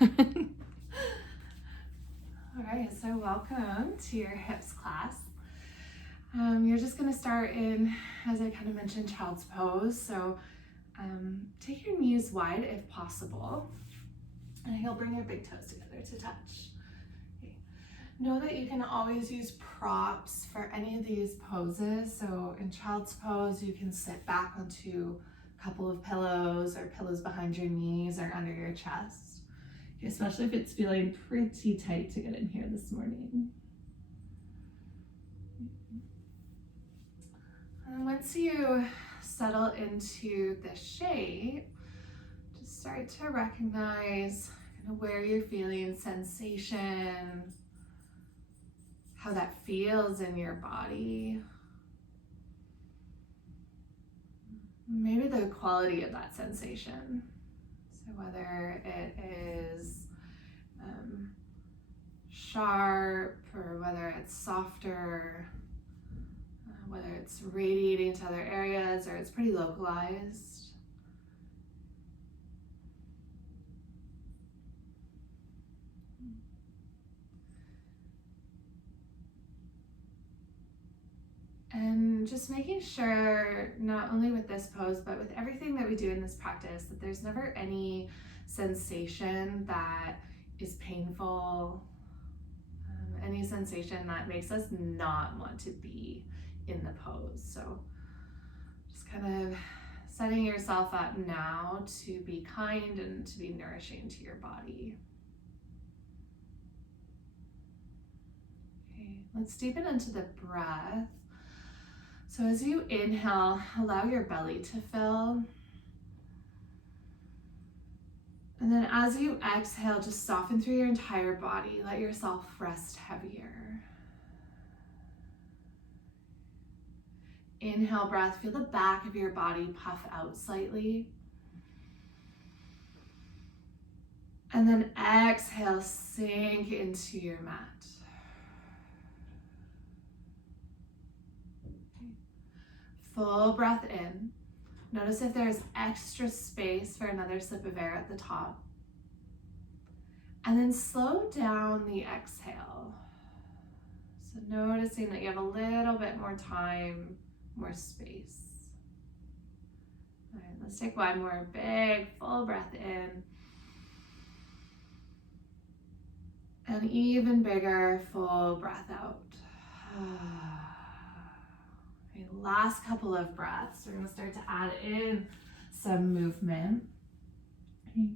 All right, so welcome to your hips class. You're just going to start in, as I kind of mentioned, child's pose. So take your knees wide if possible, and you'll bring your big toes together to touch. Okay. Know that you can always use props for any of these poses. So in child's pose, you can sit back onto a couple of pillows or pillows behind your knees or under your chest, especially if it's feeling pretty tight to get in here this morning. And once you settle into the shape, just start to recognize kind of where you're feeling sensation, how that feels in your body. Maybe the quality of that sensation. So whether it is sharp or whether it's softer, whether it's radiating to other areas or it's pretty localized. And just making sure, not only with this pose, but with everything that we do in this practice, that there's never any sensation that is painful, any sensation that makes us not want to be in the pose. So just kind of setting yourself up now to be kind and to be nourishing to your body. Okay, let's deepen into the breath. So as you inhale, allow your belly to fill. And then as you exhale, just soften through your entire body. Let yourself rest heavier. Inhale breath, feel the back of your body puff out slightly. And then exhale, sink into your mat. Full breath in. Notice if there's extra space for another sip of air at the top. And then slow down the exhale. So noticing that you have a little bit more time, more space. All right, let's take one more big full breath in. And even bigger full breath out. Okay, last couple of breaths. We're going to start to add in some movement. Okay.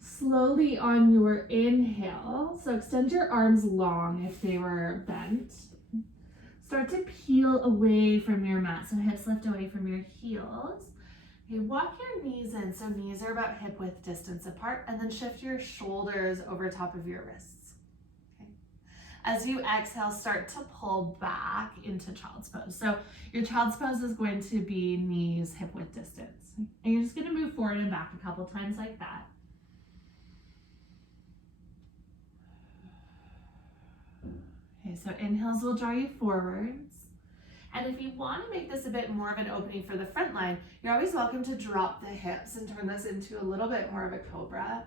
Slowly on your inhale, so extend your arms long if they were bent. Start to peel away from your mat, so hips lift away from your heels. Okay, walk your knees in, so knees are about hip width distance apart, and then shift your shoulders over top of your wrists. Okay. As you exhale, start to pull back into child's pose. So your child's pose is going to be knees hip width distance. And you're just going to move forward and back a couple times like that. Okay, so inhales will draw you forwards. And if you want to make this a bit more of an opening for the front line, you're always welcome to drop the hips and turn this into a little bit more of a cobra.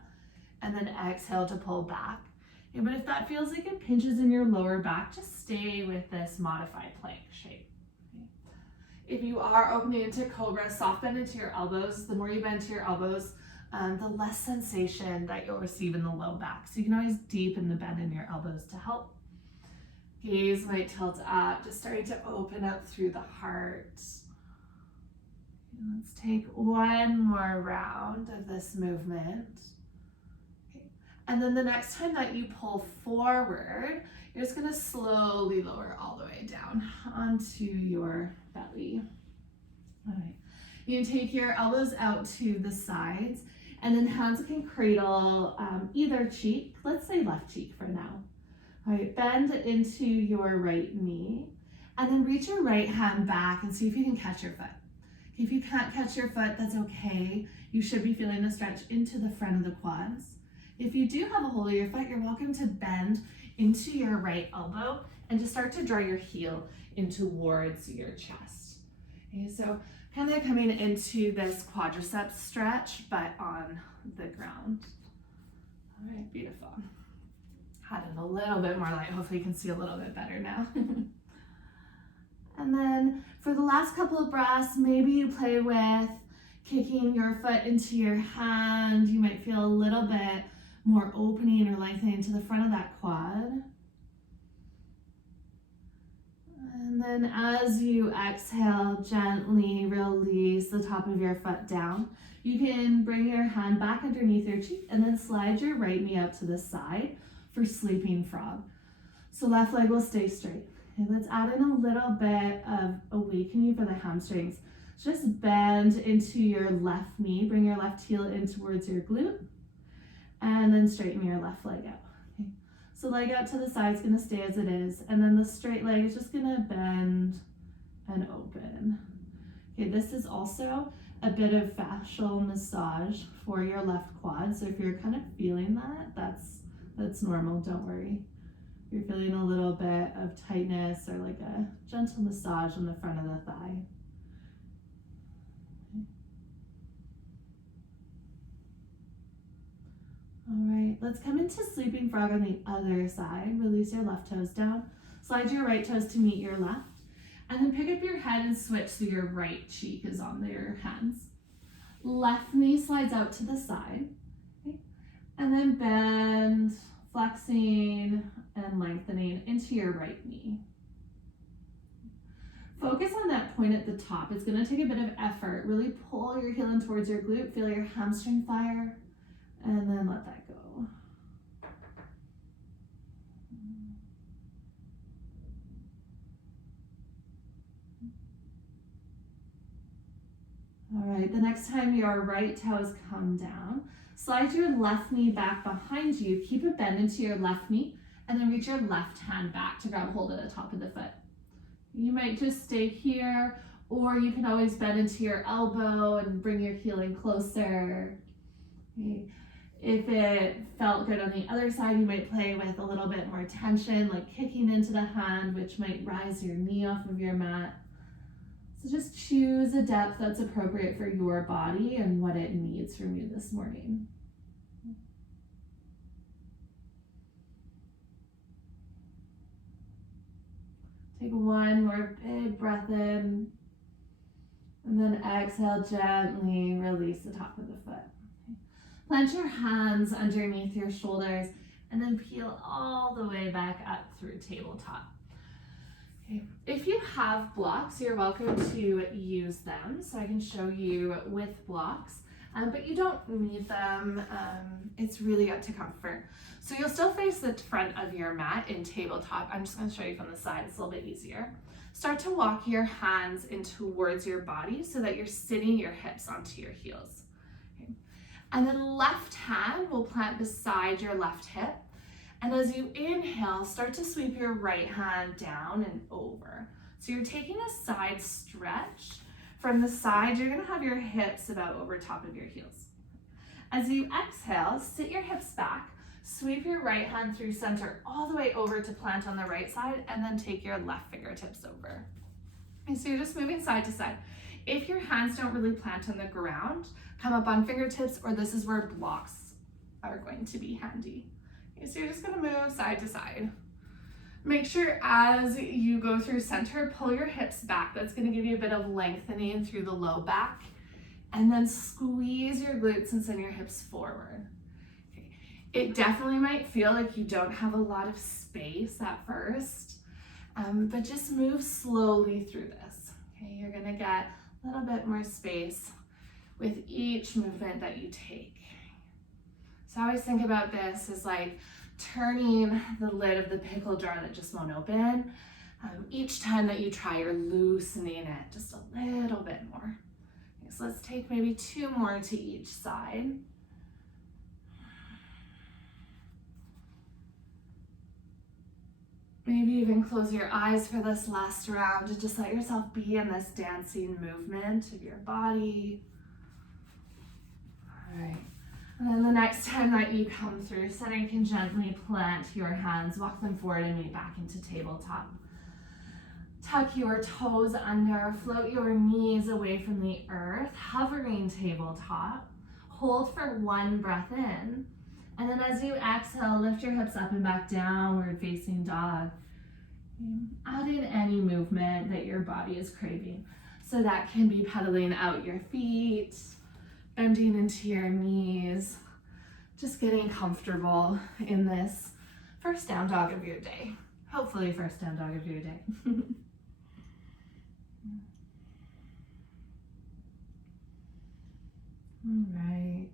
And then exhale to pull back. Okay, but if that feels like it pinches in your lower back, just stay with this modified plank shape. Okay. If you are opening into Cobra, soft bend into your elbows. The more you bend to your elbows, the less sensation that you'll receive in the low back. So you can always deepen the bend in your elbows to help. Gaze might tilt up, just starting to open up through the heart. Let's take one more round of this movement. Okay. And then the next time that you pull forward, you're just gonna slowly lower all the way down onto your belly. All right. You can take your elbows out to the sides, and then hands can cradle either cheek, let's say left cheek for now. All right, bend into your right knee, and then reach your right hand back and see if you can catch your foot. If you can't catch your foot, that's okay. You should be feeling a stretch into the front of the quads. If you do have a hold of your foot, you're welcome to bend into your right elbow and just start to draw your heel in towards your chest. Okay, so kind of coming into this quadriceps stretch, but on the ground. beautiful. Added a little bit more light. Hopefully you can see a little bit better now. And then for the last couple of breaths, maybe you play with kicking your foot into your hand. You might feel a little bit more opening or lengthening to the front of that quad. And then as you exhale, gently release the top of your foot down. You can bring your hand back underneath your cheek and then slide your right knee out to the side for sleeping frog. So left leg will stay straight. Okay, let's add in a little bit of awakening for the hamstrings. Just bend into your left knee, bring your left heel in towards your glute, and then straighten your left leg out. Okay. So leg out to the side is gonna stay as it is, and then the straight leg is just gonna bend and open. Okay, this is also a bit of fascial massage for your left quad. So if you're kind of feeling that, that's normal, don't worry. If you're feeling a little bit of tightness or like a gentle massage on the front of the thigh. All right, let's come into sleeping frog on the other side. Release your left toes down. Slide your right toes to meet your left. And then pick up your head and switch so your right cheek is on your hands. Left knee slides out to the side. Okay. And then bend, flexing, and lengthening into your right knee. Focus on that point at the top. It's gonna take a bit of effort. Really pull your heel in towards your glute. Feel your hamstring fire. And then let that go. All right, the next time your right toes come down, slide your left knee back behind you, keep a bend into your left knee, and then reach your left hand back to grab hold of the top of the foot. You might just stay here, or you can always bend into your elbow and bring your heel in closer. Okay. If it felt good on the other side, you might play with a little bit more tension, like kicking into the hand, which might rise your knee off of your mat. So just choose a depth that's appropriate for your body and what it needs from you this morning. Take one more big breath in, and then exhale, gently release the top of the foot. Plant your hands underneath your shoulders and then peel all the way back up through tabletop. Okay. If you have blocks, you're welcome to use them. So I can show you with blocks, but you don't need them. It's really up to comfort. So you'll still face the front of your mat in tabletop. I'm just gonna show you from the side, it's a little bit easier. Start to walk your hands in towards your body so that you're sitting your hips onto your heels. And then left hand will plant beside your left hip. And as you inhale, start to sweep your right hand down and over. So you're taking a side stretch. From the side, you're gonna have your hips about over top of your heels. As you exhale, sit your hips back, sweep your right hand through center all the way over to plant on the right side, and then take your left fingertips over. And so you're just moving side to side. If your hands don't really plant on the ground, come up on fingertips, or this is where blocks are going to be handy. Okay, so you're just gonna move side to side. Make sure as you go through center, pull your hips back. That's gonna give you a bit of lengthening through the low back. And then squeeze your glutes and send your hips forward. Okay. It definitely might feel like you don't have a lot of space at first, but just move slowly through this. Okay, you're gonna get a little bit more space with each movement that you take. So I always think about this as like turning the lid of the pickle jar that just won't open. Each time that you try, you're loosening it just a little bit more. Okay, so let's take maybe 2 more to each side. Maybe even close your eyes for this last round and just let yourself be in this dancing movement of your body. All right. And then the next time that you come through center, you can gently plant your hands, walk them forward and meet back into tabletop. Tuck your toes under, float your knees away from the earth, hovering tabletop. Hold for 1 breath in, And then as you exhale, lift your hips up and back, downward facing dog. Add in any movement that your body is craving. So that can be pedaling out your feet, bending into your knees, just getting comfortable in this first down dog of your day. Hopefully first down dog of your day. All right.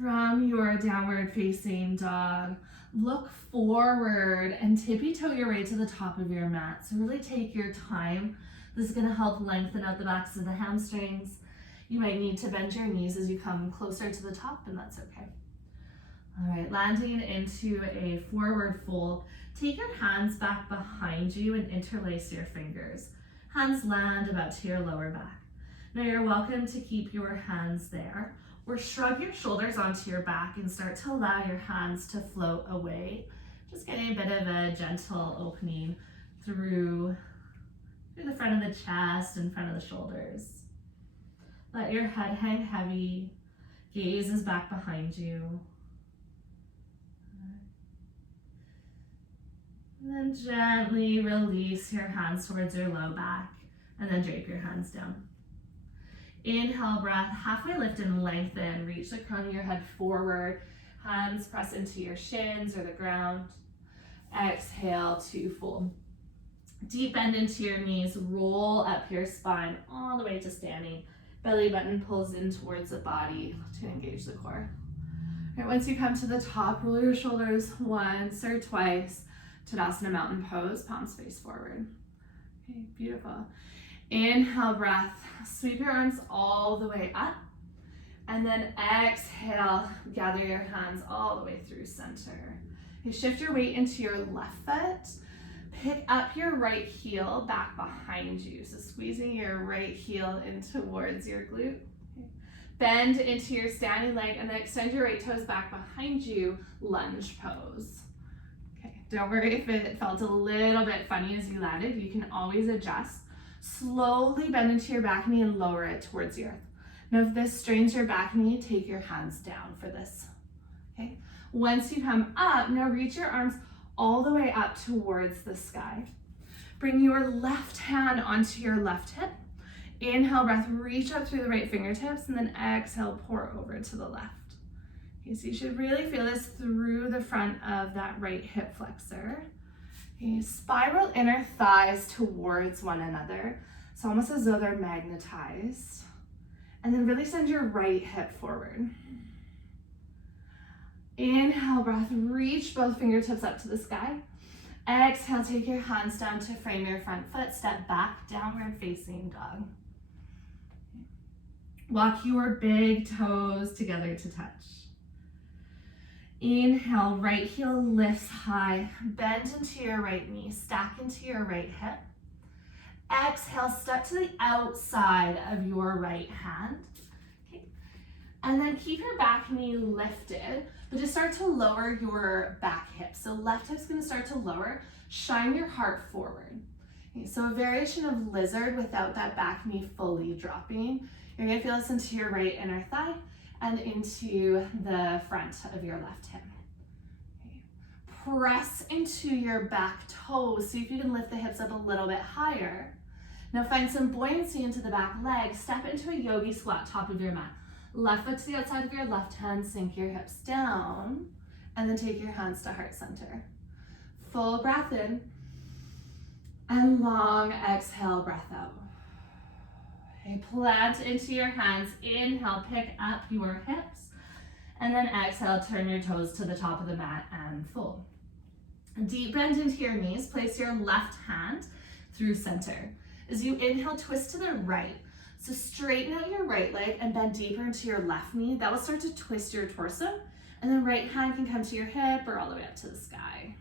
From your downward facing dog, look forward and tippy toe your way to the top of your mat. So really take your time. This is going to help lengthen out the backs of the hamstrings. You might need to bend your knees as you come closer to the top, and that's okay. All right, landing into a forward fold. Take your hands back behind you and interlace your fingers. Hands land about to your lower back. Now you're welcome to keep your hands there, or shrug your shoulders onto your back and start to allow your hands to float away. Just getting a bit of a gentle opening through the front of the chest and front of the shoulders. Let your head hang heavy, gaze is back behind you. And then gently release your hands towards your low back and then drape your hands down. Inhale, breath, halfway lift and lengthen. Reach the crown of your head forward. Hands press into your shins or the ground. Exhale to fold. Deep bend into your knees. Roll up your spine all the way to standing. Belly button pulls in towards the body to engage the core. All right, once you come to the top, roll your shoulders once or twice. Tadasana mountain pose, palms face forward. Okay, beautiful. Inhale, breath, sweep your arms all the way up, and then exhale, gather your hands all the way through center. You shift your weight into your left foot, pick up your right heel back behind you, so squeezing your right heel in towards your glute. Okay. Bend into your standing leg, and then extend your right toes back behind you, lunge pose. Okay, don't worry if it felt a little bit funny as you landed, you can always adjust. Slowly bend into your back knee and lower it towards the earth. Now if this strains your back knee, take your hands down for this. Okay. Once you come up, now reach your arms all the way up towards the sky. Bring your left hand onto your left hip. Inhale, breath, reach up through the right fingertips, and then exhale, pour over to the left. Okay, so you should really feel this through the front of that right hip flexor. Okay, spiral inner thighs towards one another. It's almost as though they're magnetized. And then really send your right hip forward. Inhale, breath, reach both fingertips up to the sky. Exhale, take your hands down to frame your front foot. Step back, downward facing dog. Walk your big toes together to touch. Inhale, right heel lifts high, bend into your right knee, stack into your right hip. Exhale, step to the outside of your right hand. Okay. And then keep your back knee lifted, but just start to lower your back hip. So left hip's gonna start to lower, shine your heart forward. Okay, so a variation of lizard without that back knee fully dropping. You're gonna feel this into your right inner thigh and into the front of your left hip. Okay. Press into your back toes. See if you can lift the hips up a little bit higher. Now find some buoyancy into the back leg. Step into a yogi squat, top of your mat. Left foot to the outside of your left hand, sink your hips down, and then take your hands to heart center. Full breath in, and long exhale, breath out. Okay, plant into your hands. Inhale, pick up your hips. And then exhale, turn your toes to the top of the mat and fold. Deep bend into your knees. Place your left hand through center. As you inhale, twist to the right. So straighten out your right leg and bend deeper into your left knee. That will start to twist your torso. And then right hand can come to your hip or all the way up to the sky.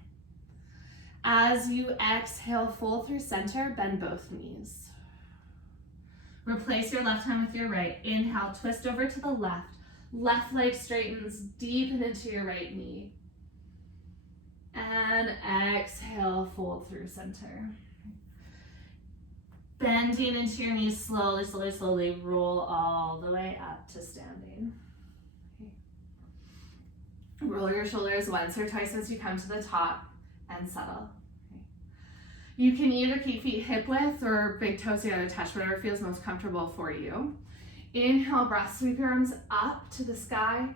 As you exhale, fold through center, bend both knees. Replace your left hand with your right. Inhale, twist over to the left. Left leg straightens, deepen into your right knee. And exhale, fold through center. Bending into your knees slowly, slowly, slowly, roll all the way up to standing. roll your shoulders once or twice as you come to the top and settle. Okay. You can either keep feet hip width or big toes together touch, whatever feels most comfortable for you. Inhale, breath, sweep your arms up to the sky.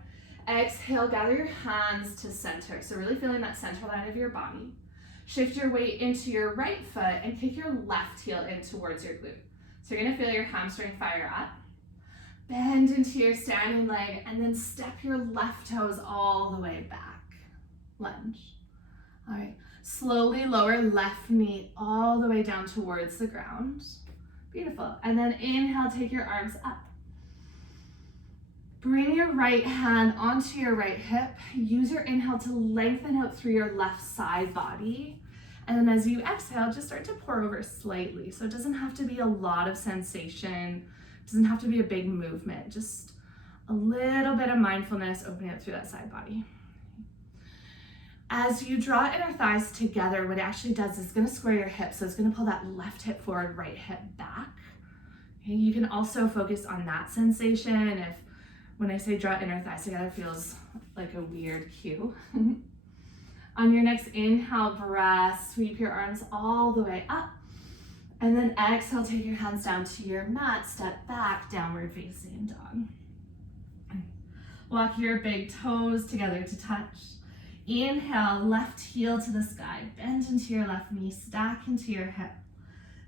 Exhale, gather your hands to center. So really feeling that center line of your body. Shift your weight into your right foot and kick your left heel in towards your glute. So you're gonna feel your hamstring fire up. Bend into your standing leg and then step your left toes all the way back. Lunge. All right, slowly lower left knee all the way down towards the ground. Beautiful. And then inhale, take your arms up. Bring your right hand onto your right hip. Use your inhale to lengthen out through your left side body. And then as you exhale, just start to pour over slightly. So it doesn't have to be a lot of sensation. It doesn't have to be a big movement. Just a little bit of mindfulness, opening up through that side body. As you draw inner thighs together, what it actually does is it's gonna square your hips. So it's gonna pull that left hip forward, right hip back. Okay, you can also focus on that sensation if when I say draw inner thighs together feels like a weird cue. On your next inhale, breath, sweep your arms all the way up. And then exhale, take your hands down to your mat, step back, downward facing dog. Walk your big toes together to touch. Inhale, left heel to the sky, bend into your left knee, stack into your hip.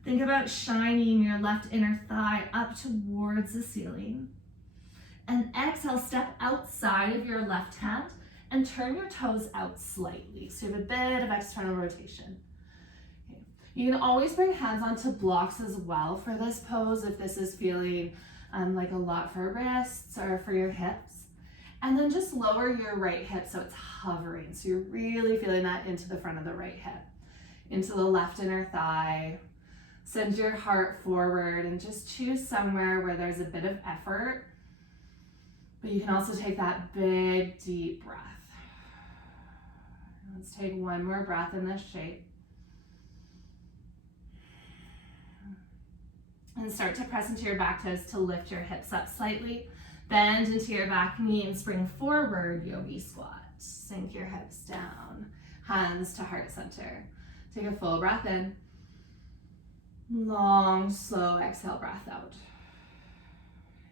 Think about shining your left inner thigh up towards the ceiling. And exhale, step outside of your left hand and turn your toes out slightly. So you have a bit of external rotation. Okay. You can always bring hands onto blocks as well for this pose if this is feeling like a lot for wrists or for your hips. And then just lower your right hip so it's hovering. So you're really feeling that into the front of the right hip, into the left inner thigh. Send your heart forward and just choose somewhere where there's a bit of effort. But you can also take that big, deep breath. Let's take one more breath in this shape. And start to press into your back toes to lift your hips up slightly. Bend into your back knee and spring forward, Yogi Squat. Sink your hips down, hands to heart center. Take a full breath in. Long, slow exhale, breath out.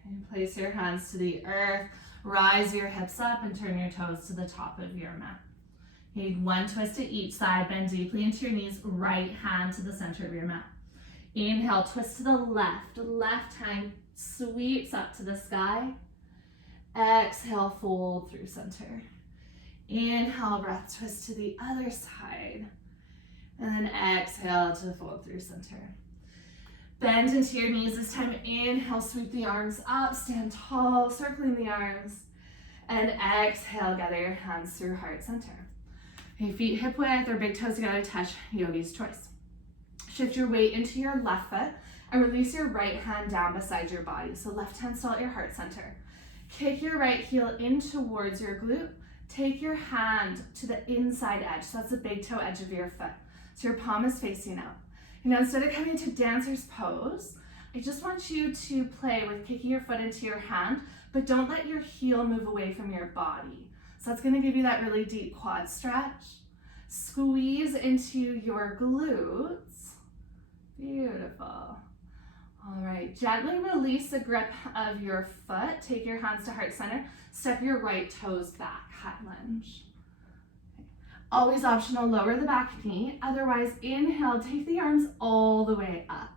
And place your hands to the earth, rise your hips up and turn your toes to the top of your mat. Okay, one twist to each side, bend deeply into your knees, right hand to the center of your mat. Inhale, twist to the left, left hand sweeps up to the sky. Exhale, fold through center. Inhale, breath, twist to the other side. And then exhale to fold through center. Bend into your knees this time. Inhale, sweep the arms up, stand tall, circling the arms. And exhale, gather your hands through heart center. Okay, feet hip width or big toes together touch, yogi's choice. Shift your weight into your left foot and release your right hand down beside your body. So left hand still at your heart center. Kick your right heel in towards your glute. Take your hand to the inside edge. So that's the big toe edge of your foot. So your palm is facing out. Now instead of coming to dancer's pose, I just want you to play with kicking your foot into your hand, but don't let your heel move away from your body. So that's gonna give you that really deep quad stretch. Squeeze into your glutes. Beautiful. All right, gently release the grip of your foot. Take your hands to heart center. Step your right toes back, hat lunge. Okay. Always optional, lower the back knee. Otherwise, inhale, take the arms all the way up.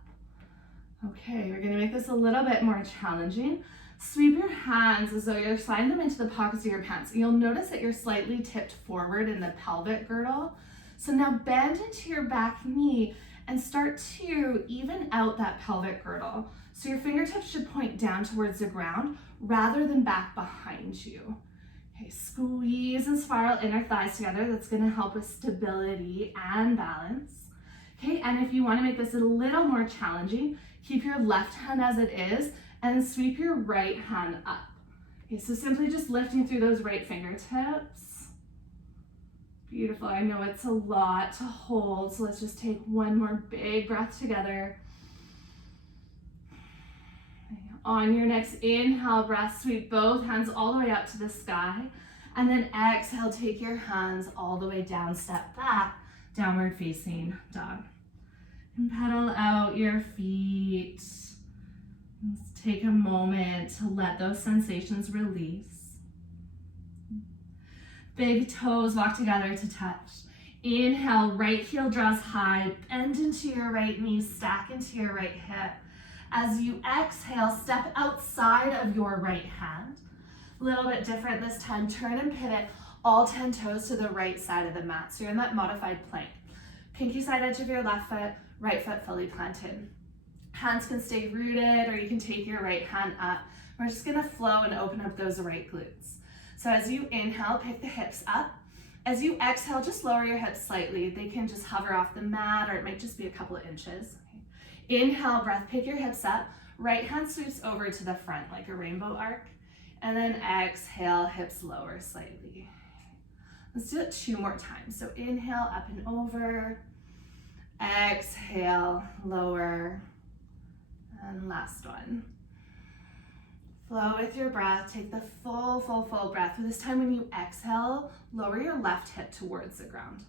Okay, we're gonna make this a little bit more challenging. Sweep your hands as though you're sliding them into the pockets of your pants. You'll notice that you're slightly tipped forward in the pelvic girdle. So now bend into your back knee and start to even out that pelvic girdle. So your fingertips should point down towards the ground rather than back behind you. Okay, squeeze and spiral inner thighs together. That's gonna help with stability and balance. Okay, and if you wanna make this a little more challenging, keep your left hand as it is and sweep your right hand up. Okay, so simply just lifting through those right fingertips. Beautiful, I know it's a lot to hold, so let's just take one more big breath together. On your next inhale breath, sweep both hands all the way up to the sky. And then exhale, take your hands all the way down, step back, downward facing dog. And pedal out your feet. Let's take a moment to let those sensations release. Big toes walk together to touch. Inhale, right heel draws high, bend into your right knee, stack into your right hip. As you exhale, step outside of your right hand. A little bit different this time. Turn and pivot all 10 toes to the right side of the mat. So you're in that modified plank. Pinky side edge of your left foot, right foot fully planted. Hands can stay rooted, or you can take your right hand up. We're just gonna flow and open up those right glutes. So as you inhale, pick the hips up. As you exhale, just lower your hips slightly. They can just hover off the mat, or it might just be a couple of inches. Okay. Inhale, breath, pick your hips up. Right hand sweeps over to the front like a rainbow arc. And then exhale, hips lower slightly. Let's do it 2 more times. So inhale, up and over. Exhale, lower. And last one. Flow with your breath. Take the full breath. This time when you exhale, lower your left hip towards the ground.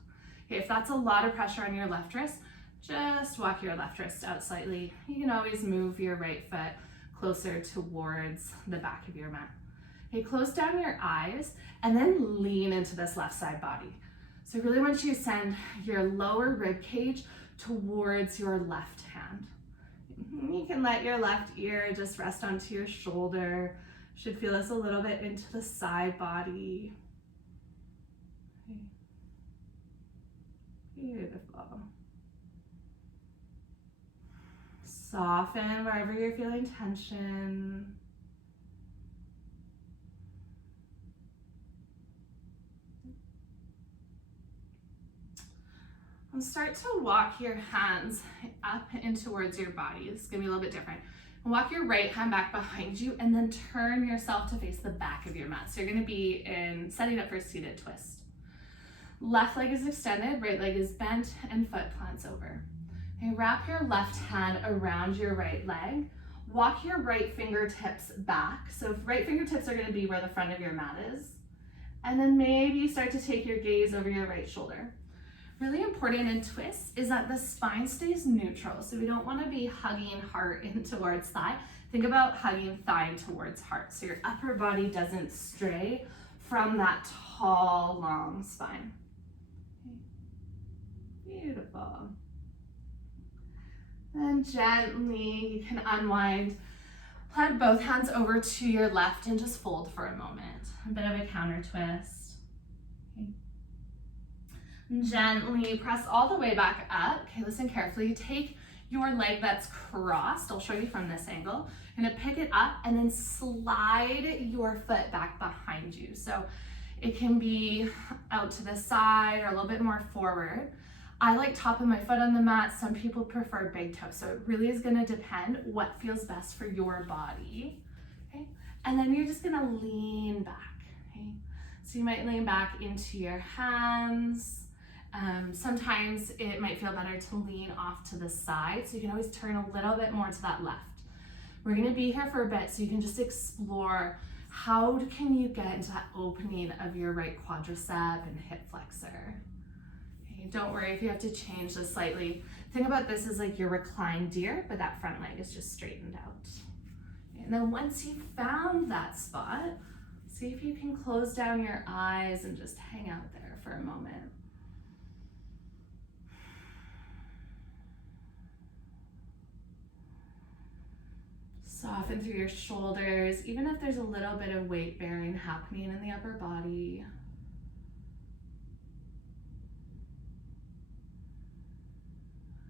Okay, if that's a lot of pressure on your left wrist, just walk your left wrist out slightly. You can always move your right foot closer towards the back of your mat. Okay, close down your eyes and then lean into this left side body. So I really want you to send your lower rib cage towards your left hand. You can let your left ear just rest onto your shoulder. Should feel this a little bit into the side body. Okay. Beautiful. Soften wherever you're feeling tension. And start to walk your hands up and towards your body. It's gonna be a little bit different. Walk your right hand back behind you and then turn yourself to face the back of your mat. So you're gonna be in setting up for a seated twist. Left leg is extended, right leg is bent, and foot plants over. Okay, wrap your left hand around your right leg. Walk your right fingertips back. So right fingertips are gonna be where the front of your mat is. And then maybe start to take your gaze over your right shoulder. Really important in twists is that the spine stays neutral. So we don't want to be hugging heart in towards thigh. Think about hugging thigh towards heart. So your upper body doesn't stray from that tall, long spine. Okay. Beautiful. And gently you can unwind. Plant both hands over to your left and just fold for a moment. A bit of a counter twist. Gently press all the way back up. Okay, listen carefully. Take your leg that's crossed. I'll show you from this angle. You're gonna pick it up and then slide your foot back behind you. So it can be out to the side or a little bit more forward. I like top of my foot on the mat. Some people prefer big toe. So it really is gonna depend what feels best for your body. Okay, and then you're just gonna lean back. Okay, so you might lean back into your hands. Sometimes it might feel better to lean off to the side, so you can always turn a little bit more to that left. We're gonna be here for a bit, so you can just explore how can you get into that opening of your right quadricep and hip flexor. Okay, don't worry if you have to change this slightly. Think about this as like your reclined deer, but that front leg is just straightened out. And then once you've found that spot, see if you can close down your eyes and just hang out there for a moment. Soften through your shoulders, even if there's a little bit of weight bearing happening in the upper body.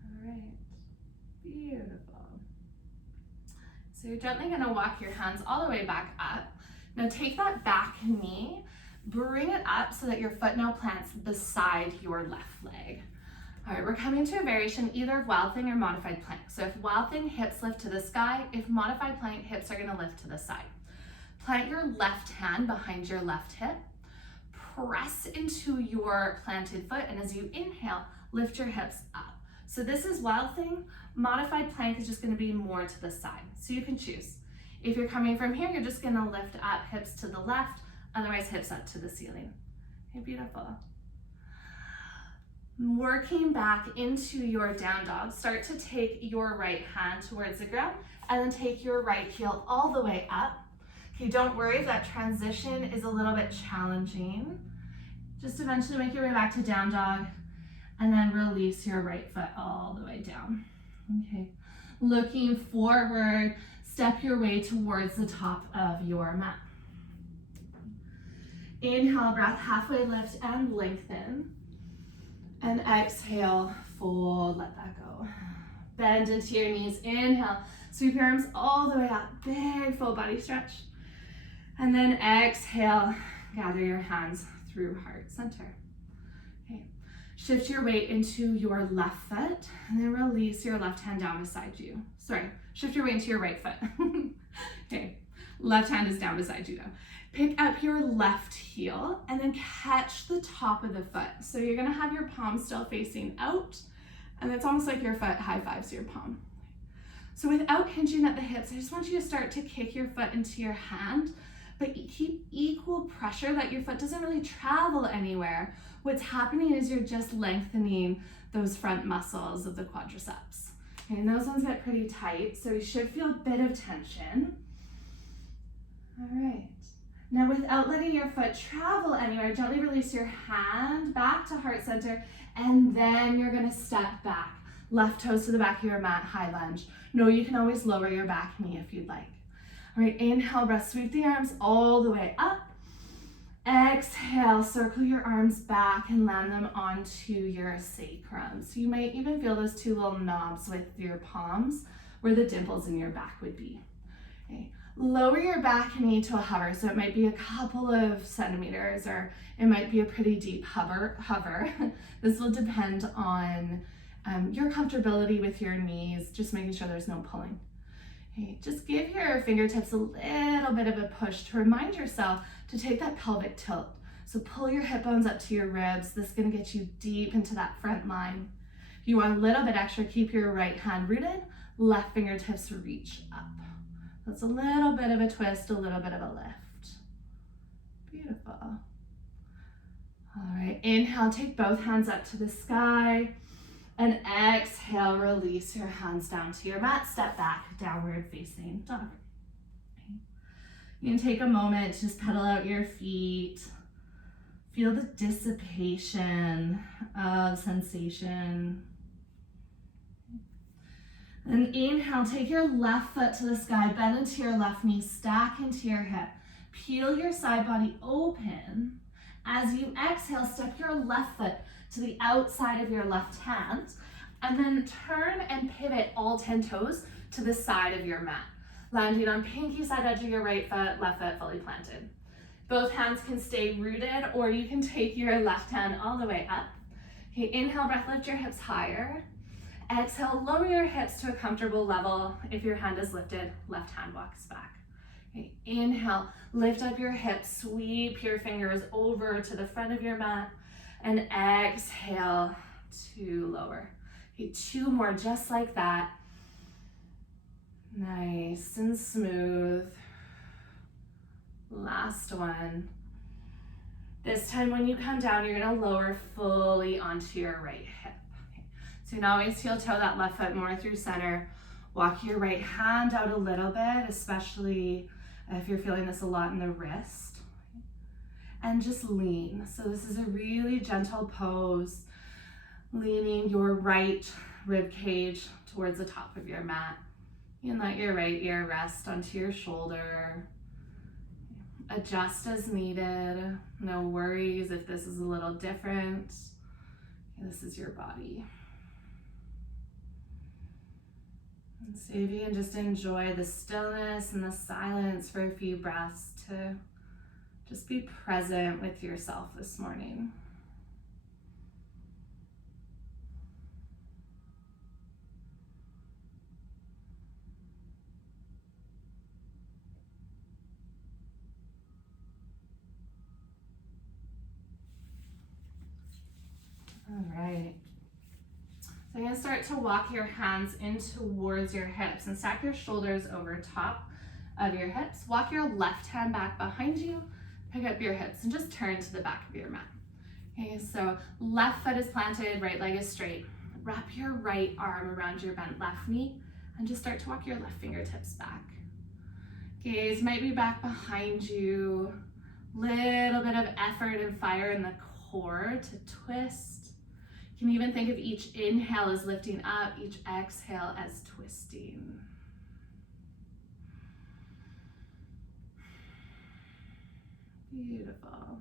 All right, beautiful. So you're gently gonna walk your hands all the way back up. Now take that back knee, bring it up so that your foot now plants beside your left leg. All right, we're coming to a variation either of wild thing or modified plank. So if wild thing, hips lift to the sky. If modified plank, hips are gonna lift to the side. Plant your left hand behind your left hip. Press into your planted foot, and as you inhale, lift your hips up. So this is wild thing. Modified plank is just gonna be more to the side. So you can choose. If you're coming from here, you're just gonna lift up, hips to the left, Otherwise, hips up to the ceiling. Okay, beautiful. Working back into your down dog, start to take your right hand towards the ground and then take your right heel all the way up. Okay, don't worry if that transition is a little bit challenging. Just eventually make your way back to down dog and then release your right foot all the way down. Okay, looking forward, step your way towards the top of your mat. Inhale, breath, halfway lift and lengthen. And exhale, fold, let that go. Bend into your knees, inhale, sweep your arms all the way up, big full body stretch. And then exhale, gather your hands through heart center. Okay, shift your weight into your left foot and then release your left hand down beside you. Sorry, shift your weight into your right foot. Okay, left hand is down beside you now. Pick up your left heel and then catch the top of the foot. So you're gonna have your palm still facing out, and it's almost like your foot high fives your palm. So without hinging at the hips, I just want you to start to kick your foot into your hand, but keep equal pressure that your foot doesn't really travel anywhere. What's happening is you're just lengthening those front muscles of the quadriceps. Okay, and those ones get pretty tight, so you should feel a bit of tension. All right. Now, without letting your foot travel anywhere, gently release your hand back to heart center, and then you're gonna step back. Left toes to the back of your mat, high lunge. No, you can always lower your back knee if you'd like. All right, inhale, breath, sweep the arms all the way up. Exhale, circle your arms back and land them onto your sacrum. So you might even feel those two little knobs with your palms where the dimples in your back would be. Okay. Lower your back knee to a hover, so it might be a couple of centimeters or it might be a pretty deep hover. This will depend on your comfortability with your knees, just making sure there's no pulling. Okay, just give your fingertips a little bit of a push to remind yourself to take that pelvic tilt. So pull your hip bones up to your ribs. This is gonna get you deep into that front line. If you want a little bit extra, keep your right hand rooted, left fingertips reach up. That's a little bit of a twist, a little bit of a lift. Beautiful. All right, inhale, take both hands up to the sky, and exhale, release your hands down to your mat, step back, downward facing dog. Okay. You can take a moment to just pedal out your feet, feel the dissipation of sensation. And inhale, take your left foot to the sky, bend into your left knee, stack into your hip. Peel your side body open. As you exhale, step your left foot to the outside of your left hand, and then turn and pivot all 10 toes to the side of your mat. Landing on pinky side edge of your right foot, left foot fully planted. Both hands can stay rooted, or you can take your left hand all the way up. Okay, inhale, breath, lift your hips higher. Exhale, lower your hips to a comfortable level. If your hand is lifted, left hand walks back. Okay, inhale, lift up your hips, sweep your fingers over to the front of your mat, and exhale to lower. Okay, 2 more just like that. Nice and smooth. Last one. This time when you come down, you're gonna lower fully onto your right hip. So you can always heel toe that left foot more through center. Walk your right hand out a little bit, especially if you're feeling this a lot in the wrist. And just lean. So this is a really gentle pose, leaning your right rib cage towards the top of your mat. You can let your right ear rest onto your shoulder. Adjust as needed. No worries if this is a little different. This is your body. And so if you can just enjoy the stillness and the silence for a few breaths to just be present with yourself this morning. All right. So you're gonna start to walk your hands in towards your hips and stack your shoulders over top of your hips. Walk your left hand back behind you, Pick up your hips and just turn to the back of your mat. Okay, so left foot is planted, right leg is straight. Wrap your right arm around your bent left knee and just start to walk your left fingertips back. Gaze might be back behind you. Little bit of effort and fire in the core to twist. You can even think of each inhale as lifting up, each exhale as twisting. Beautiful.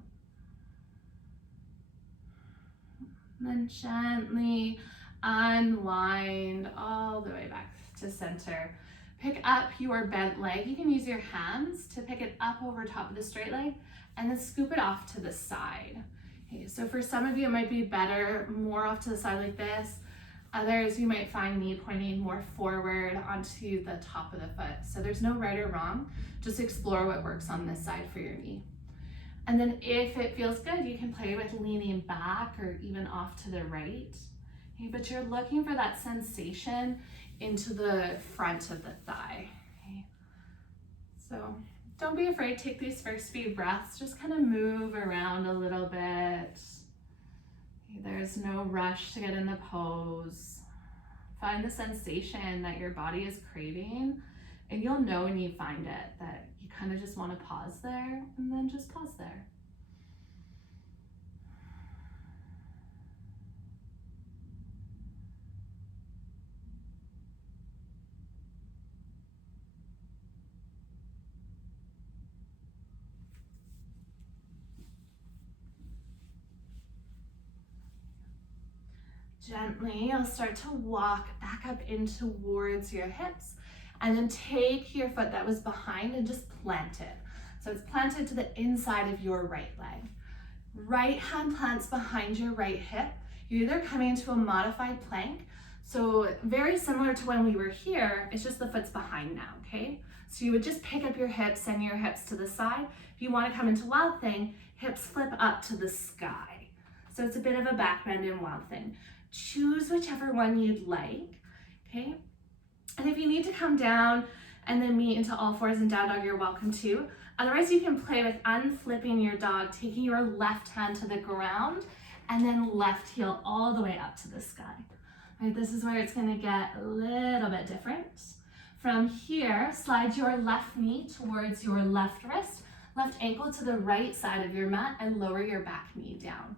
And then gently unwind all the way back to center. Pick up your bent leg. You can use your hands to pick it up over top of the straight leg and then scoop it off to the side. Okay, so for some of you, it might be better more off to the side like this. Others, you might find knee pointing more forward onto the top of the foot. So there's no right or wrong. Just explore what works on this side for your knee. And then if it feels good, you can play with leaning back or even off to the right. Okay, but you're looking for that sensation into the front of the thigh. Okay. So don't be afraid, take these first few breaths, just kind of move around a little bit. Okay, there's no rush to get in the pose. Find the sensation that your body is craving, and you'll know when you find it that you kind of just want to pause there, and then just pause there. Gently, you'll start to walk back up in towards your hips and then take your foot that was behind and just plant it. So it's planted to the inside of your right leg. Right hand plants behind your right hip. You're either coming into a modified plank. So very similar to when we were here, it's just the foot's behind now, okay? So you would just pick up your hips, send your hips to the side. If you want to come into Wild Thing, hips flip up to the sky. So it's a bit of a back bend in Wild Thing. Choose whichever one you'd like, okay? And if you need to come down and then meet into all fours and down dog, you're welcome to. Otherwise, you can play with unflipping your dog, taking your left hand to the ground and then left heel all the way up to the sky. All right, this is where it's gonna get a little bit different. From here, slide your left knee towards your left wrist, left ankle to the right side of your mat and lower your back knee down.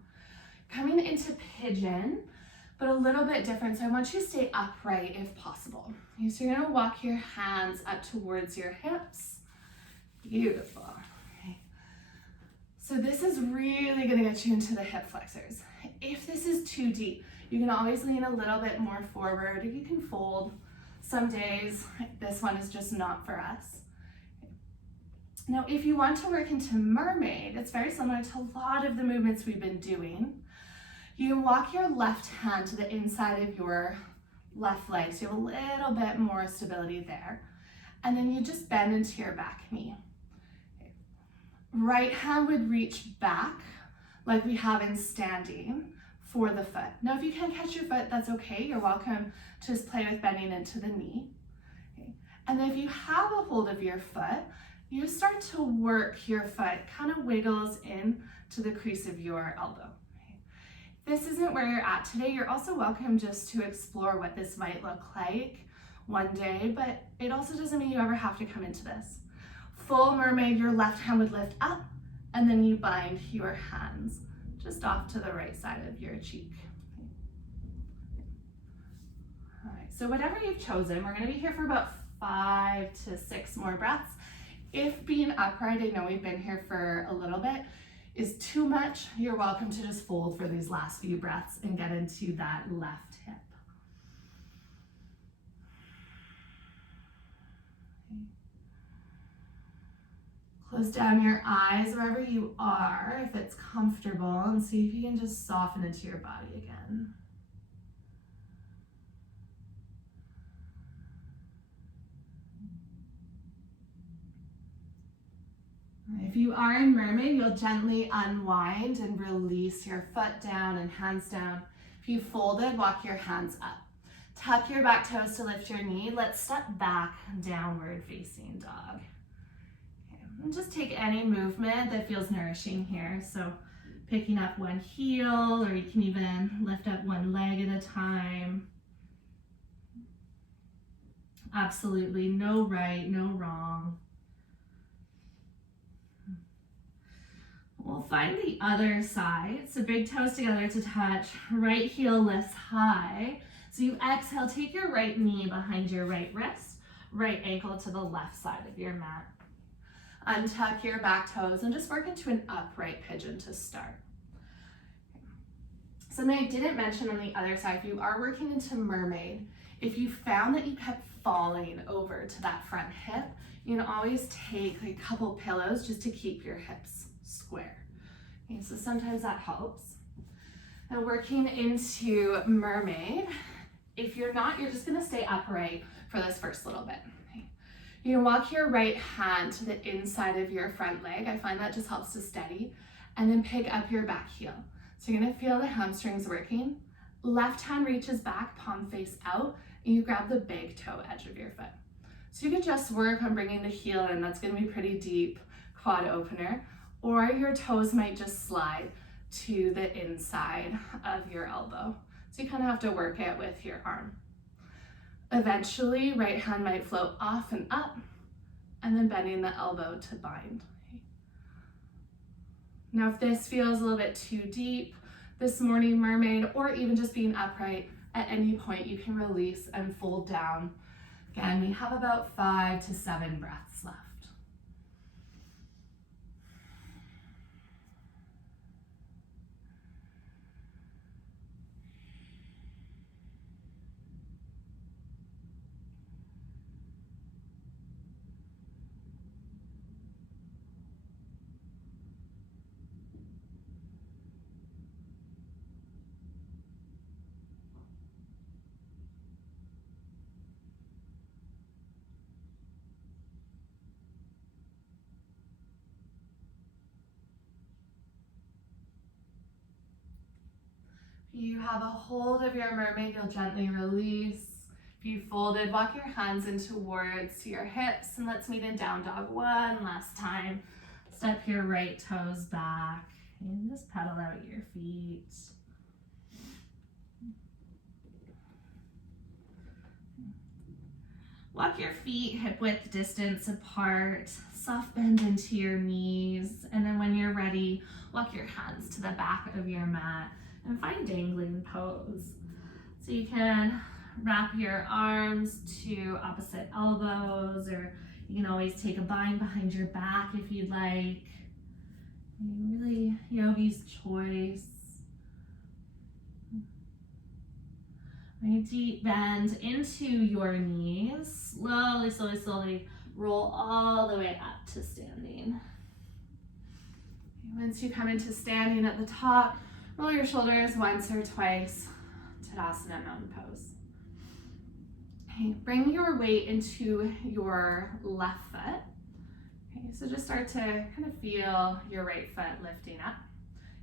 Coming into pigeon, but a little bit different. So I want you to stay upright if possible. Okay, so you're gonna walk your hands up towards your hips. Beautiful. Okay. So this is really gonna get you into the hip flexors. If this is too deep, you can always lean a little bit more forward, or you can fold. Some days, this one is just not for us. Okay. Now, if you want to work into mermaid, it's very similar to a lot of the movements we've been doing. You can walk your left hand to the inside of your left leg, so you have a little bit more stability there. And then you just bend into your back knee. Okay. Right hand would reach back like we have in standing for the foot. Now, if you can't catch your foot, that's okay. You're welcome to just play with bending into the knee. Okay. And then if you have a hold of your foot, you start to work your foot, kind of wiggles in to the crease of your elbow. This isn't where you're at today. You're also welcome just to explore what this might look like one day, but it also doesn't mean you ever have to come into this. Full mermaid, your left hand would lift up, and then you bind your hands just off to the right side of your cheek. All right, so whatever you've chosen, we're gonna be here for about 5 to 6 more breaths. If being upright, I know we've been here for a little bit, is too much, you're welcome to just fold for these last few breaths and get into that left hip. Okay. Close down your eyes wherever you are, if it's comfortable, and see if you can just soften into your body again. If you are in mermaid, you'll gently unwind and release your foot down and hands down. If you folded, walk your hands up. Tuck your back toes to lift your knee. Let's step back, downward facing dog. Okay. And just take any movement that feels nourishing here. So picking up one heel, or you can even lift up one leg at a time. Absolutely no right, no wrong. We'll find the other side. So big toes together to touch. Right heel lifts high. So you exhale, take your right knee behind your right wrist, right ankle to the left side of your mat. Untuck your back toes and just work into an upright pigeon to start. Something I didn't mention on the other side, if you are working into mermaid, if you found that you kept falling over to that front hip, you can always take a couple pillows just to keep your hips square. Okay, so sometimes that helps. Now working into mermaid, if you're not, you're just gonna stay upright for this first little bit. Okay. You can walk your right hand to the inside of your front leg. I find that just helps to steady. And then pick up your back heel. So you're gonna feel the hamstrings working. Left hand reaches back, palm face out, and you grab the big toe edge of your foot. So you could just work on bringing the heel in. That's gonna be pretty deep quad opener. Or your toes might just slide to the inside of your elbow. So you kind of have to work it with your arm. Eventually, right hand might float off and up, and then bending the elbow to bind. Now, if this feels a little bit too deep, this morning mermaid, or even just being upright, at any point you can release and fold down. Again, we have about 5 to 7 breaths left. If you have a hold of your mermaid, you'll gently release. If you folded, walk your hands in towards your hips, and let's meet in down dog one last time. Step your right toes back and just pedal out your feet. Walk your feet hip width distance apart, soft bend into your knees, and then when you're ready, walk your hands to the back of your mat and find dangling pose. So you can wrap your arms to opposite elbows, or you can always take a bind behind your back if you'd like. Really, yogi's choice. Deep bend into your knees. Slowly, slowly, slowly roll all the way up to standing. Once you come into standing at the top, roll your shoulders once or twice. Tadasana, mountain pose. Okay, bring your weight into your left foot. Okay, so just start to kind of feel your right foot lifting up.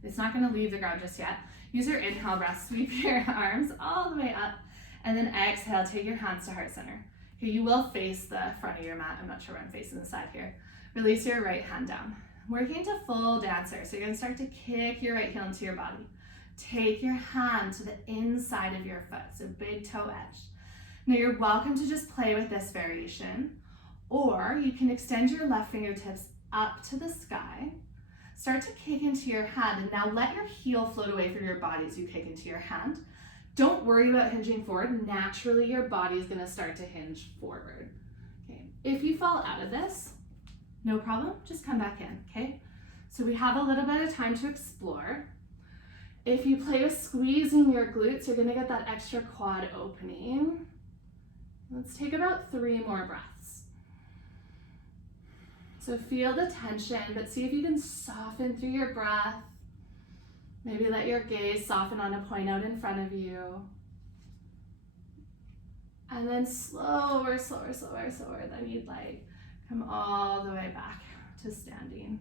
It's not going to leave the ground just yet. Use your inhale breath, sweep your arms all the way up, and then exhale, take your hands to heart center. Okay, you will face the front of your mat. I'm not sure where I'm facing the side here. Release your right hand down. Working to full dancer. So you're going to start to kick your right heel into your body. Take your hand to the inside of your foot, so big toe edge. Now you're welcome to just play with this variation, or you can extend your left fingertips up to the sky. Start to kick into your hand, and now let your heel float away from your body as you kick into your hand. Don't worry about hinging forward. Naturally, your body is going to start to hinge forward. Okay. If you fall out of this, no problem, just come back in, okay? So we have a little bit of time to explore. If you play with squeezing your glutes, you're going to get that extra quad opening. Let's take about 3 more breaths. So feel the tension, but see if you can soften through your breath. Maybe let your gaze soften on a point out in front of you. And then slower, slower, slower, slower than you'd like. Come all the way back to standing.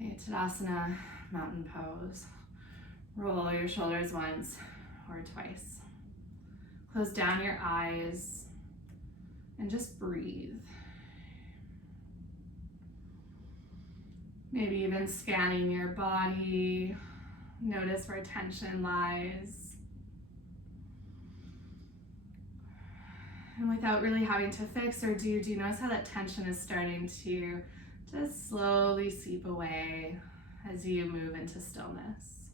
Okay, Tadasana, mountain pose. Roll your shoulders once or twice. Close down your eyes and just breathe. Maybe even scanning your body. Notice where tension lies. And without really having to fix or do you notice how that tension is starting to just slowly seep away as you move into stillness?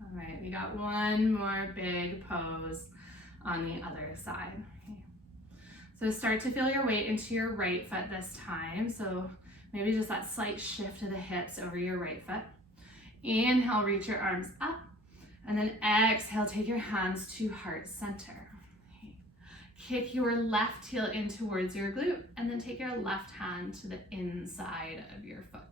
All right, we got one more big pose on the other side. Okay. So start to feel your weight into your right foot this time. So maybe just that slight shift of the hips over your right foot. Inhale, reach your arms up. And then exhale, take your hands to heart center. Okay. Kick your left heel in towards your glute, and then take your left hand to the inside of your foot.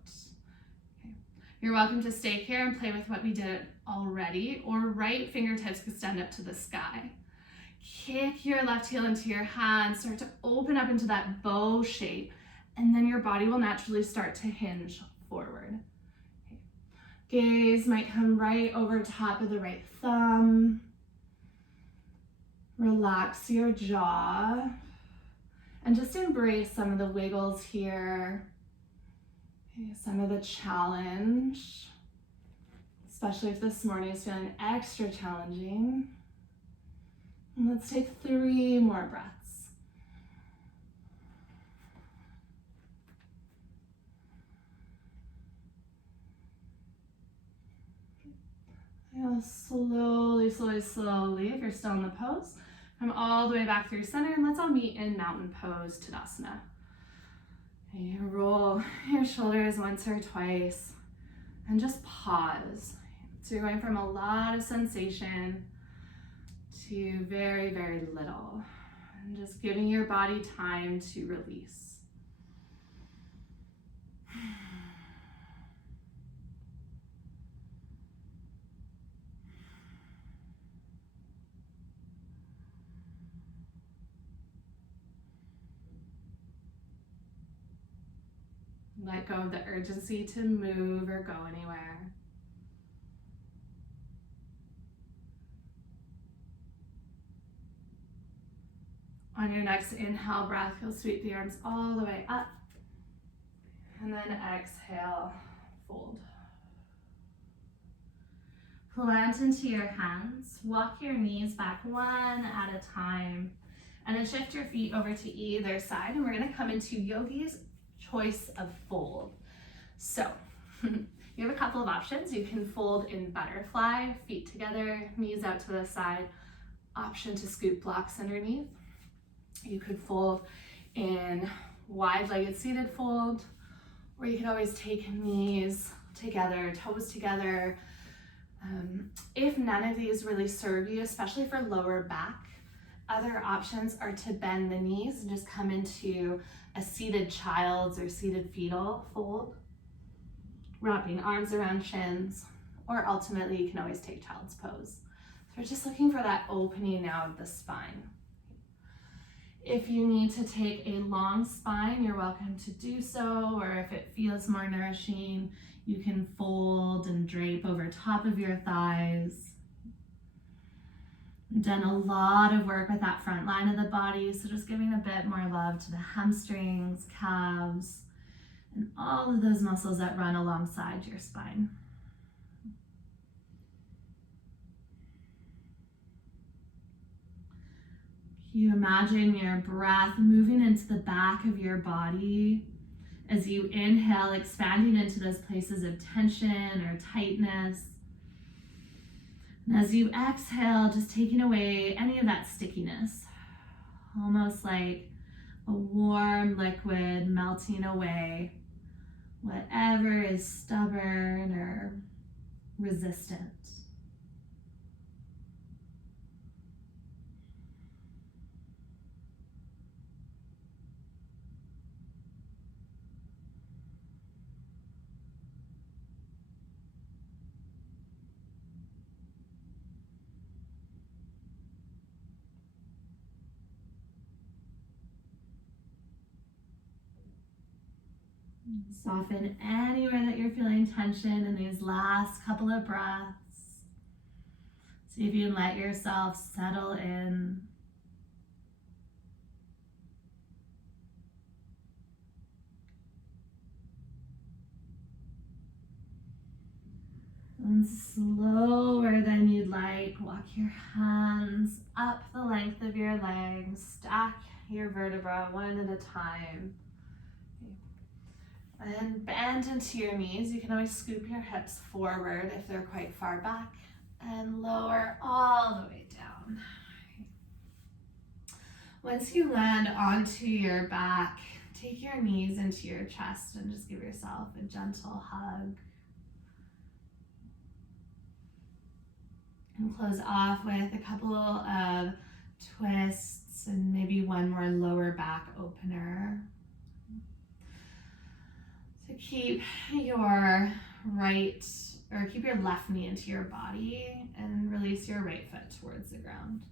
Okay. You're welcome to stay here and play with what we did already, or right fingertips extend up to the sky. Kick your left heel into your hand, start to open up into that bow shape, and then your body will naturally start to hinge forward. Okay. Gaze might come right over top of the right thumb. Relax your jaw, and just embrace some of the wiggles here, okay, some of the challenge, especially if this morning is feeling extra challenging. And let's take 3 more breaths. Now slowly, if you're still in the pose, come all the way back through center, and let's all meet in mountain pose, Tadasana. Okay, roll your shoulders once or twice, and just pause. So you're going from a lot of sensation to very, very little, and just giving your body time to release. Let go of the urgency to move or go anywhere. On your next inhale breath, you'll sweep the arms all the way up. And then exhale, fold. Plant into your hands. Walk your knees back one at a time. And then shift your feet over to either side. And we're going to come into Yogi's choice of fold. So you have a couple of options. You can fold in butterfly, feet together, knees out to the side. Option to scoop blocks underneath. You could fold in wide-legged seated fold, or you could always take knees together, toes together. If none of these really serve you, especially for lower back, other options are to bend the knees and just come into a seated child's or seated fetal fold, wrapping arms around shins, or ultimately you can always take child's pose. So we're just looking for that opening now of the spine. If you need to take a long spine, you're welcome to do so, or if it feels more nourishing, you can fold and drape over top of your thighs. Done a lot of work with that front line of the body, so just giving a bit more love to the hamstrings, calves, and all of those muscles that run alongside your spine. You imagine your breath moving into the back of your body as you inhale, expanding into those places of tension or tightness. And as you exhale, just taking away any of that stickiness, almost like a warm liquid melting away whatever is stubborn or resistant. Soften anywhere that you're feeling tension in these last couple of breaths. See if you can let yourself settle in. And slower than you'd like, walk your hands up the length of your legs, stack your vertebra one at a time. And bend into your knees. You can always scoop your hips forward if they're quite far back, and lower all the way down. Once you land onto your back, take your knees into your chest and just give yourself a gentle hug. And close off with a couple of twists and maybe one more lower back opener. So keep your left knee into your body and release your right foot towards the ground.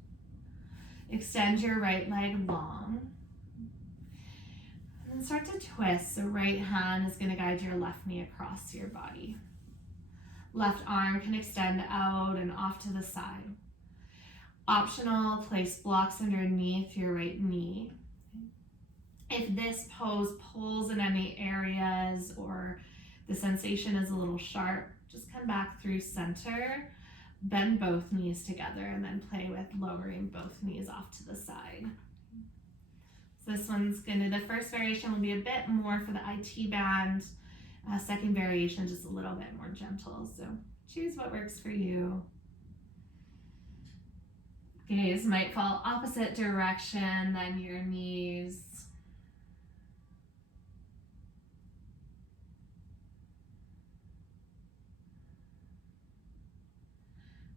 Extend your right leg long. And then start to twist. The right hand is going to guide your left knee across your body. Left arm can extend out and off to the side. Optional, place blocks underneath your right knee. If this pose pulls in any areas or the sensation is a little sharp, just come back through center, bend both knees together, and then play with lowering both knees off to the side. So this one's the first variation will be a bit more for the IT band. Second variation, just a little bit more gentle. So choose what works for you. Gaze might fall opposite direction than your knees.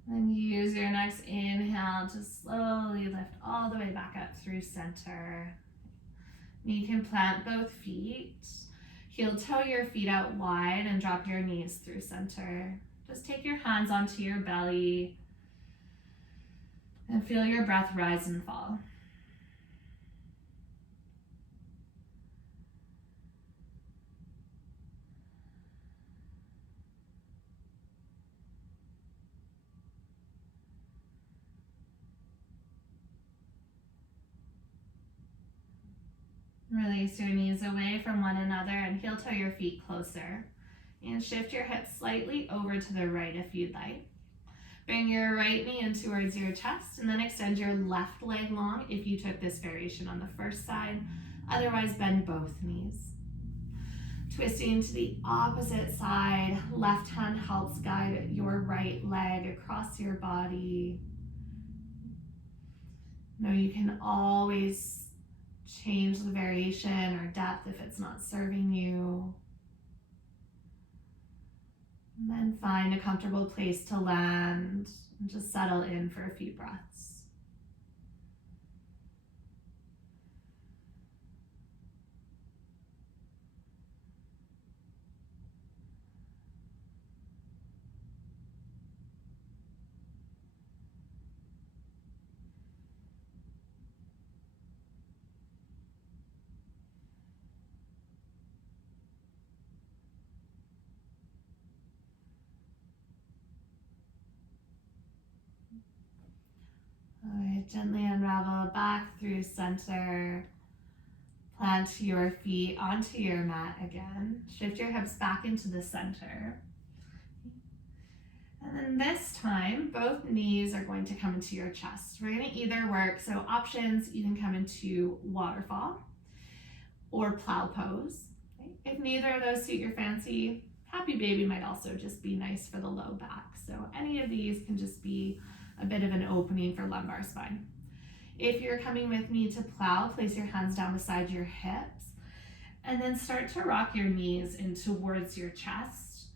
Then use your next inhale to slowly lift all the way back up through center. You can plant both feet. Heel toe your feet out wide and drop your knees through center. Just take your hands onto your belly and feel your breath rise and fall. Release your knees away from one another and heel toe your feet closer. And shift your hips slightly over to the right if you'd like. Bring your right knee in towards your chest and then extend your left leg long if you took this variation on the first side. Otherwise, bend both knees. Twisting to the opposite side, left hand helps guide your right leg across your body. Know you can always change the variation or depth if it's not serving you. And then find a comfortable place to land and just settle in for a few breaths. All right, gently unravel back through center. Plant your feet onto your mat again. Shift your hips back into the center. And then this time, both knees are going to come into your chest. We're going to either work, so options, you can come into waterfall or plow pose. Okay? If neither of those suit your fancy, happy baby might also just be nice for the low back. So any of these can just be a bit of an opening for lumbar spine. If you're coming with me to plow, place your hands down beside your hips and then start to rock your knees in towards your chest.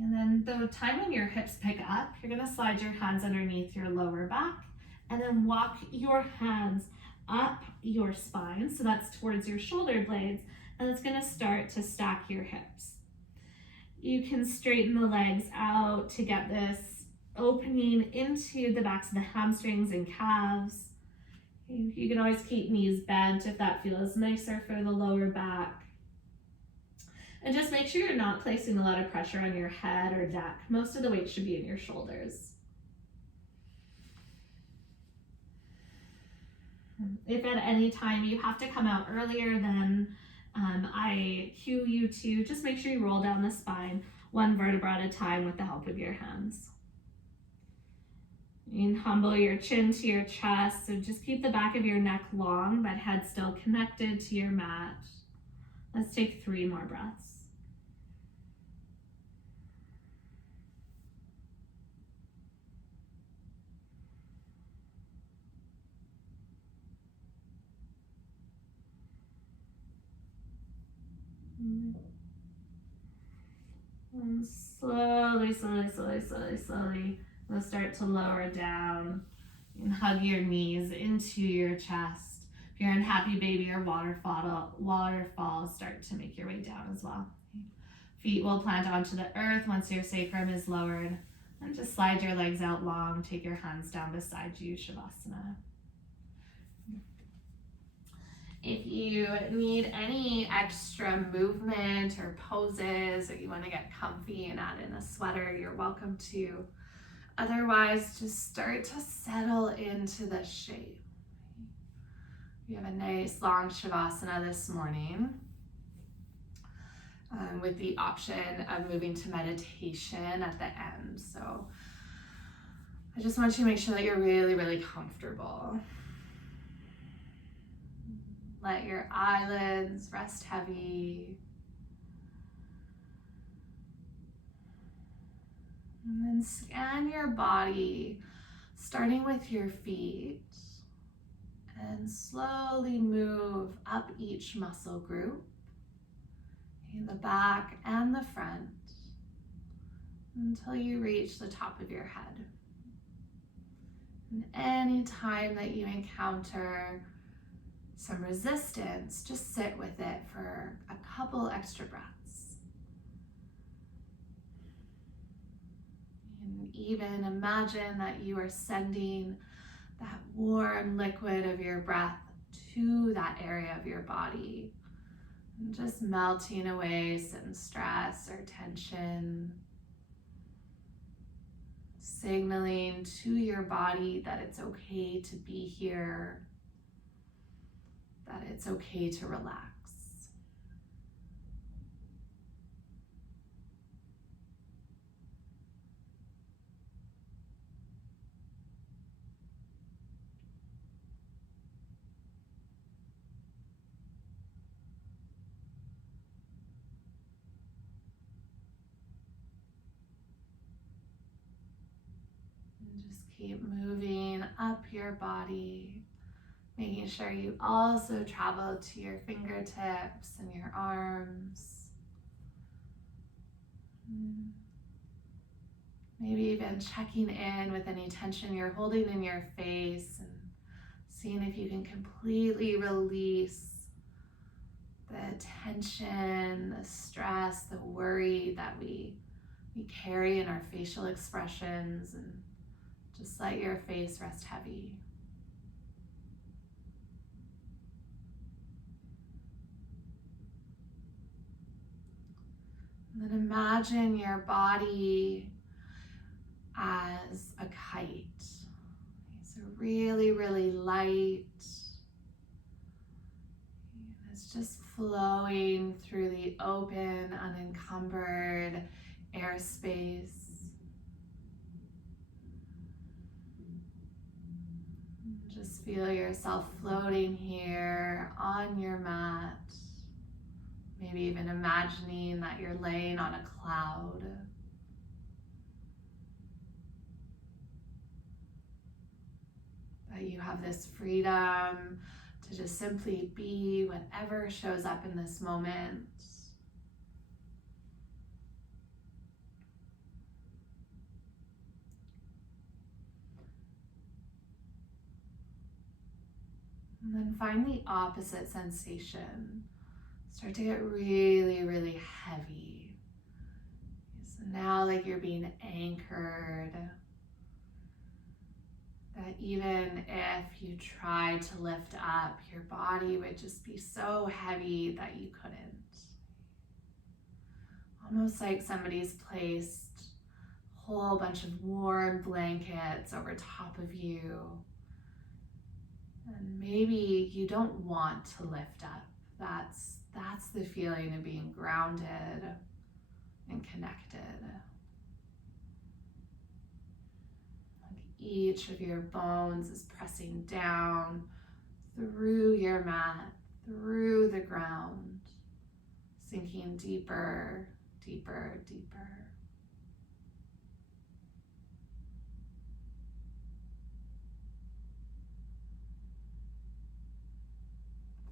And then the time when your hips pick up, you're gonna slide your hands underneath your lower back and then walk your hands up your spine. So that's towards your shoulder blades, and it's gonna start to stack your hips. You can straighten the legs out to get this opening into the backs of the hamstrings and calves. You can always keep knees bent if that feels nicer for the lower back. And just make sure you're not placing a lot of pressure on your head or neck. Most of the weight should be in your shoulders. If at any time you have to come out earlier than I cue you to just make sure you roll down the spine one vertebra at a time with the help of your hands. You can humble your chin to your chest, so just keep the back of your neck long, but head still connected to your mat. Let's take 3 more breaths. And slowly, we'll start to lower down and hug your knees into your chest. If you're in happy baby or waterfall, start to make your way down as well. Feet will plant onto the earth once your sacrum is lowered. And just slide your legs out long, take your hands down beside you, Shavasana. If you need any extra movement or poses, or you want to get comfy and add in a sweater, you're welcome to. Otherwise, just start to settle into the shape. We have a nice long Shavasana this morning with the option of moving to meditation at the end. So I just want you to make sure that you're really, really comfortable. Let your eyelids rest heavy. And then scan your body, starting with your feet, and slowly move up each muscle group, in the back and the front, until you reach the top of your head. And any time that you encounter some resistance, just sit with it for a couple extra breaths. And even imagine that you are sending that warm liquid of your breath to that area of your body, and just melting away some stress or tension, signaling to your body that it's okay to be here, that it's okay to relax. And just keep moving up your body, making sure you also travel to your fingertips and your arms. Maybe even checking in with any tension you're holding in your face and seeing if you can completely release the tension, the stress, the worry that we carry in our facial expressions, and just let your face rest heavy. And then imagine your body as a kite. So really, really light. It's just flowing through the open, unencumbered airspace. Just feel yourself floating here on your mat. Maybe even imagining that you're laying on a cloud. That you have this freedom to just simply be whatever shows up in this moment. And then find the opposite sensation. Start to get really, really heavy. So now, like you're being anchored. That even if you tried to lift up, your body would just be so heavy that you couldn't. Almost like somebody's placed a whole bunch of warm blankets over top of you. And maybe you don't want to lift up. That's That's the feeling of being grounded and connected. Like each of your bones is pressing down through your mat, through the ground, sinking deeper, deeper, deeper.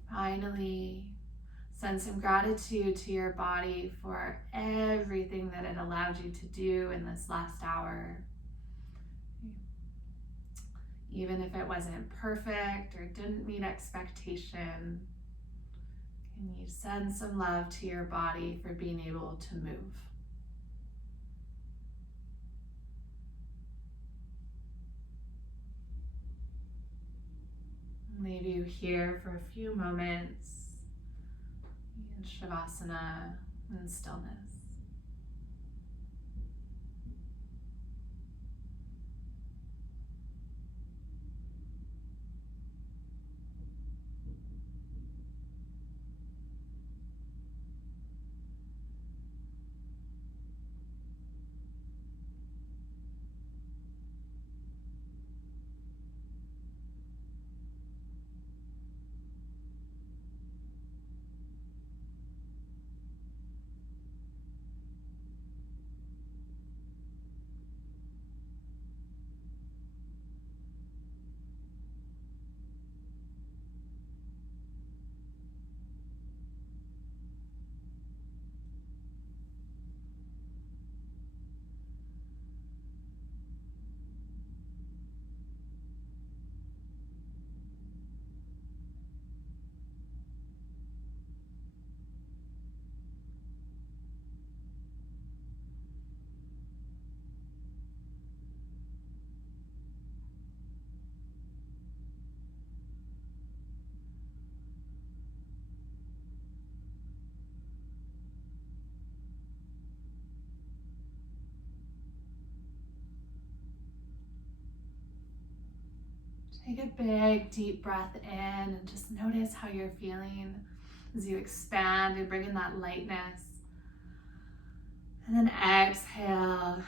Finally, send some gratitude to your body for everything that it allowed you to do in this last hour. Even if it wasn't perfect or didn't meet expectation, can you send some love to your body for being able to move? Leave you here for a few moments in Shavasana and stillness. Take a big deep breath in and just notice how you're feeling as you expand and bring in that lightness. And then exhale,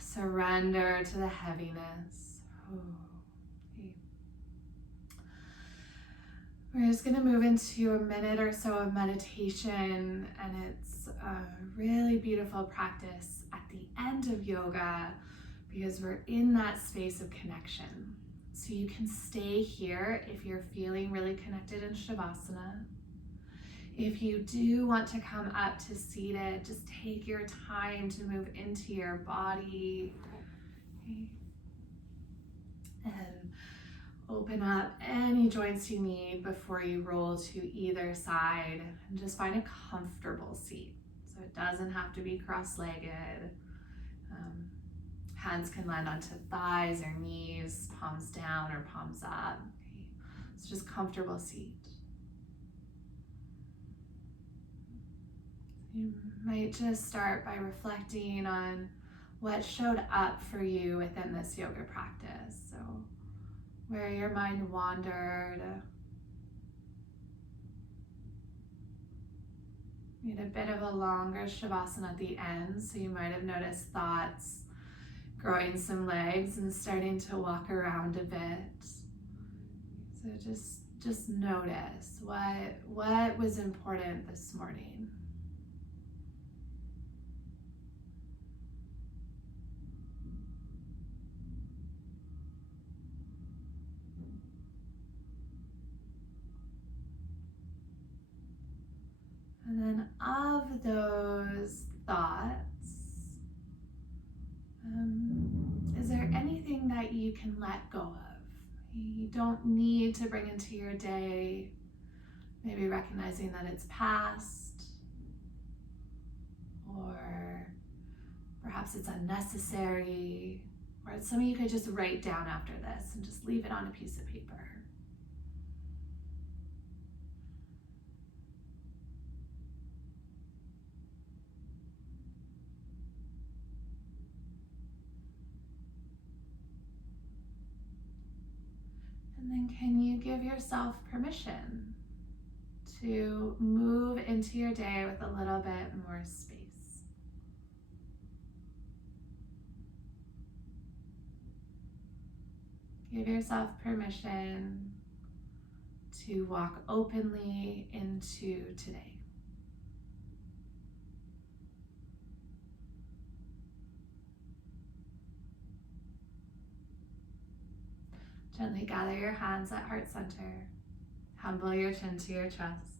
surrender to the heaviness. Okay. We're just going to move into a minute or so of meditation, and it's a really beautiful practice at the end of yoga because we're in that space of connection. So you can stay here if you're feeling really connected in Shavasana. If you do want to come up to seated, just take your time to move into your body. Okay. And open up any joints you need before you roll to either side. And just find a comfortable seat. So it doesn't have to be cross-legged. Hands can land onto thighs or knees, palms down or palms up. Okay. It's just comfortable seat. You might just start by reflecting on what showed up for you within this yoga practice. So where your mind wandered. You had a bit of a longer Shavasana at the end, so you might have noticed thoughts growing some legs and starting to walk around a bit. So just notice what was important this morning. And then of those thoughts, is there anything that you can let go of? You don't need to bring into your day, maybe recognizing that it's past, or perhaps it's unnecessary, or it's something you could just write down after this and just leave it on a piece of paper. And then can you give yourself permission to move into your day with a little bit more space. Give yourself permission to walk openly into today. Gently gather your hands at heart center. Humble your chin to your chest.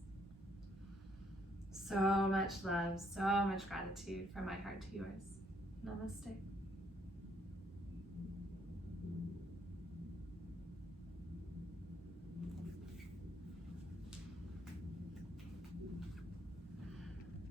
So much love, so much gratitude from my heart to yours. Namaste.